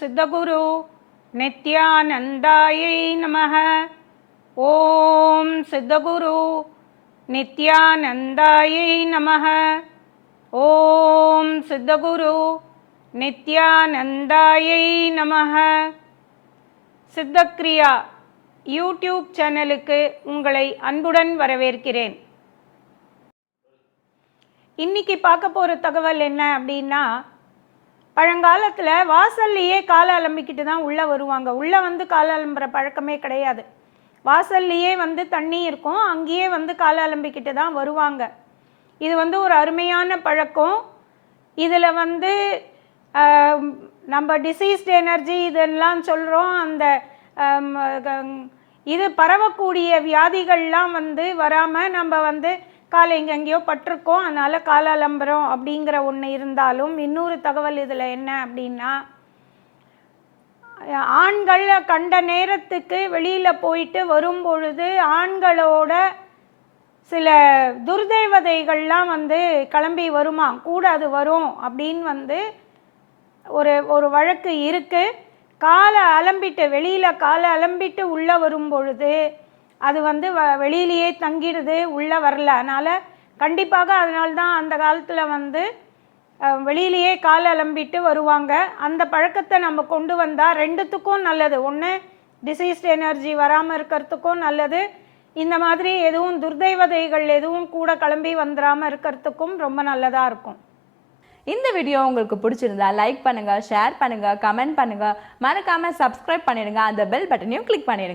சித்தகுரு நித்யானந்தாயை நமக. ஓம் சித்தகுரு நித்யானந்தாயை நமக. ஓம் சித்தகுரு நித்யானந்தாயை நமக. சித்தக்ரியா யூடியூப் சேனலுக்கு உங்களை அன்புடன் வரவேற்கிறேன். இன்னைக்கு பார்க்க போகிற தகவல் என்ன அப்படின்னா பழங்காலத்தில் வாசல்லையே காலை அலம்பிக்கிட்டு தான் உள்ளே வருவாங்க. உள்ளே வந்து காலை அலம்புற பழக்கமே கிடையாது. வாசல்லையே வந்து தண்ணி இருக்கும். அங்கேயே வந்து காலை அலம்பிக்கிட்டு தான் வருவாங்க. இது வந்து ஒரு அருமையான பழக்கம். இதில் வந்து நம்ம டிசீஸ்ட் எனர்ஜி இதெல்லாம் சொல்கிறோம் அந்த க- இது பரவக்கூடிய வியாதிகள்லாம் வந்து வராமல் நம்ம வந்து காலை எங்கெங்கேயோ பட்டிருக்கோம் அதனால் கால அப்படிங்கிற ஒன்று இருந்தாலும் இன்னொரு தகவல் இதில் என்ன அப்படின்னா ஆண்கள் கண்ட நேரத்துக்கு வெளியில் போயிட்டு வரும்பொழுது ஆண்களோட சில துர்தேவதைகள்லாம் வந்து கிளம்பி வருமா கூட அது வரும் அப்படின்னு வந்து ஒரு ஒரு வழக்கு இருக்குது காலை அலம்பிட்டு வெளியில் காலை அலம்பிட்டு உள்ளே வரும் பொழுது அது வந்து வ வெளியிலேயே தங்கிடுது உள்ளே வரல. அதனால் கண்டிப்பாக அதனால்தான் அந்த காலத்தில் வந்து வெளியிலேயே காலை அலம்பிட்டு வருவாங்க. அந்த பழக்கத்தை நம்ம கொண்டு வந்தால் ரெண்டுத்துக்கும் நல்லது. ஒன்று டிசீஸ்ட் எனர்ஜி வராமல் இருக்கிறதுக்கும் நல்லது. இந்த மாதிரி எதுவும் துர்தெய்வதைகள் எதுவும் கூட கிளம்பி வந்துடாமல் இருக்கிறதுக்கும் ரொம்ப நல்லதாக இருக்கும். இந்த வீடியோ உங்களுக்கு பிடிச்சிருந்தா லைக் பண்ணுங்கள் ஷேர் பண்ணுங்கள் கமெண்ட் பண்ணுங்க. மறக்காமல் சப்ஸ்கிரைப் பண்ணிடுங்க. அந்த பெல் பட்டனையும் கிளிக் பண்ணிடுங்க.